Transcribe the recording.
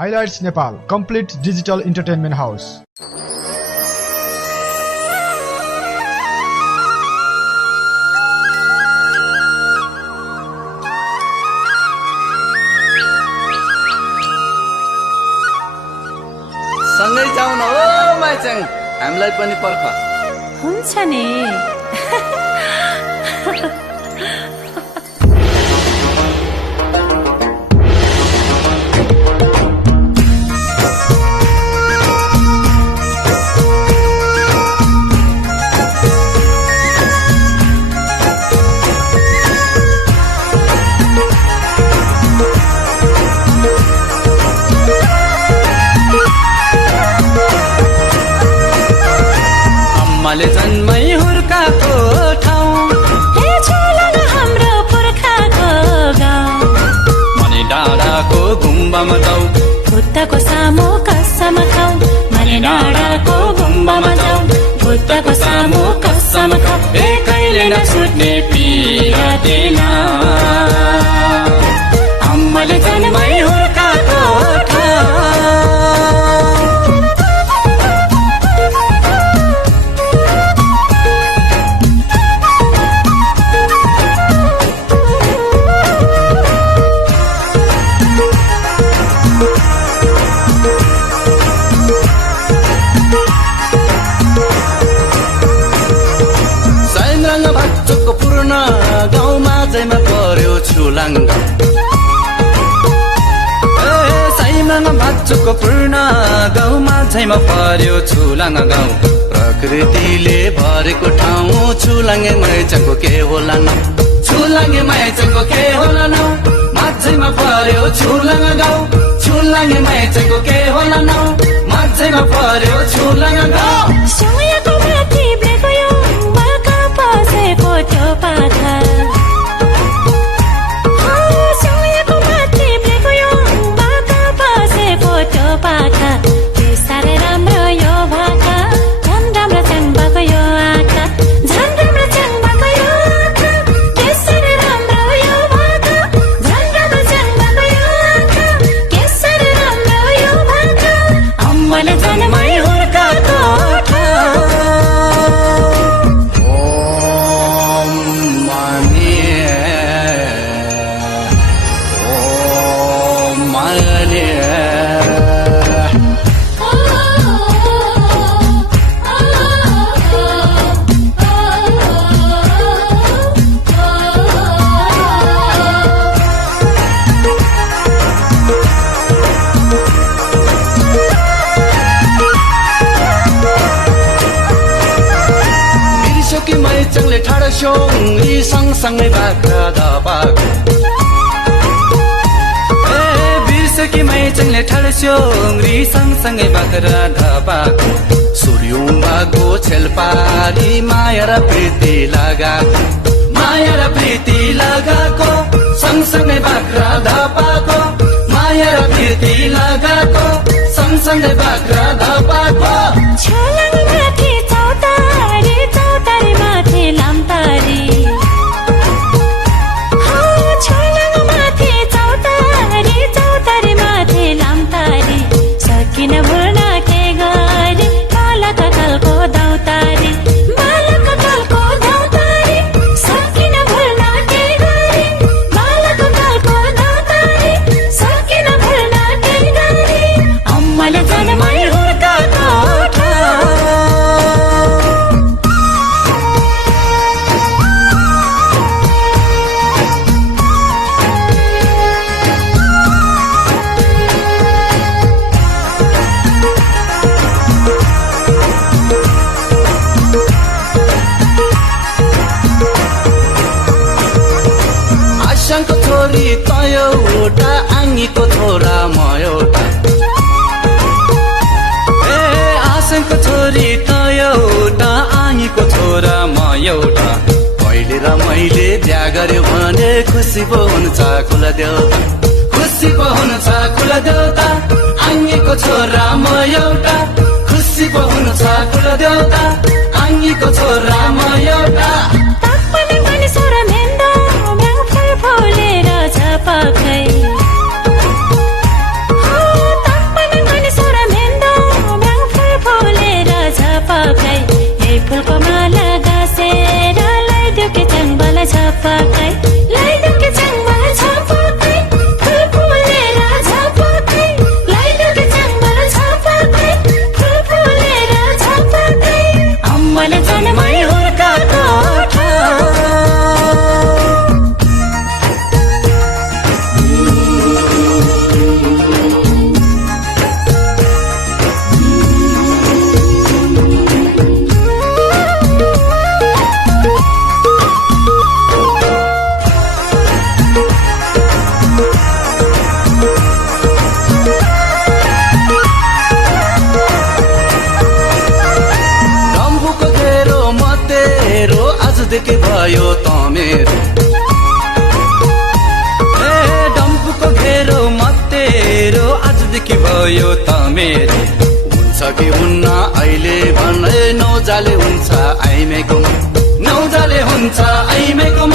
Highlights Nepal complete digital entertainment house. सँगै जाउँ न ओ माइचङ, हामीलाई पनि पर्ख। हुन्छ नि। आमाले जन्मै हुर्काको ठाउँ, हे छोलन हाम्रो पुर्खाको गाउँ। मने डाँडाको गुम्बामा जाऊ, बुद्धको सामु कसम खाऊ। मने डाँडाको गुम्बामा जाऊ, बुद्धको सामु कसम खाऊ। कहिले नछुट्ने पीडा देला, आमाले जन्मै हुर्काको ठाउँ। पूर्ण गाउँमा जैमा पर्यो छुलाङ्ग, साइमामा भाचुको पूर्ण गाउँमा झैमा पर्यो छुलाङ्ग गाउँ। प्रकृतिले भरेको ठाउँ छुलाङ्गे मैचको के होला न, छुलाङ्गे मैचको के होला न। माझैमा पर्यो छुलाङ्ग गाउँ, छुलाङ्गे मैचको के होला न। माझैमा पर्यो छुलाङ्ग गाउँ। सोयाको माथि ब्लेको यो बाका पसे फोटो पाथा। सोयाको माथि ब्लेको यो बाका पसे फोटो पाथा। के साह्रै राम्रो यो भाका, झन् राम्रो चङ्बाको यो आँखा। झन् राम्रो चङ्बाको यो आँखा, के साह्रै राम्रो यो भाका। झन् राम्रो चङ्बाको यो आँखा, के साह्रै राम्रो यो भाका। आमाले जन्मै हुर्काको ठाउँ। मैचङले ठाडो सोङ्गी सँगसँगै बाख्रा धपाको। बिर्सकी मैचङले ठाडो सोङ्गी सँगसँगै बाख्रा धपाको। सूर्युम्बाको छेलपारी माया र प्रीति लगाको, माया र प्रीति लगाको। सँगसँगै बाख्रा धपाको, माया र प्रीति लगाको। सँगसँगै बाख्रा धपाको। छोलाङ माथि चौतारी, चौतारी माथि लामतारी। छोलाङ माथि चौतारी, चौतारी माथि लामतारी। सकिन भुल्न के गरी बालक कलको दौतारी, बालक कलको दौतारी। सकिन भुल्न के गरी बालक कलको दौतारी, सकिन भुल्न के गरी। अम्माले जन्मै हुर्काको ठाउँ। आशाको छोरी त एउटा, आङ्गीको छोरा म एउटा। आशाको छोरी त एउटा, आङ्गीको छोरा म एउटा। पहिले र मैले बिहा गर्यो भने खुसी पो हुन्छ कुल देउता, खुसी पो हुन्छ कुल देउता। आङ्गीको छोरा म एउटा, खुसी पो हुन्छ कुल देउता। आङ्गीको छोरा म एउटा। तापनि पनि सोरा मेन्दा म्याङ फुल फुलेर झपकै। आजदेखि भयो त मेरो डम्फुको घेरो मतेरो आजदेखि भयो त मेरो हुन्छ कि हुन्न अहिले भने नौजाले हुन्छ आइमेको नौजाले हुन्छ आइमेको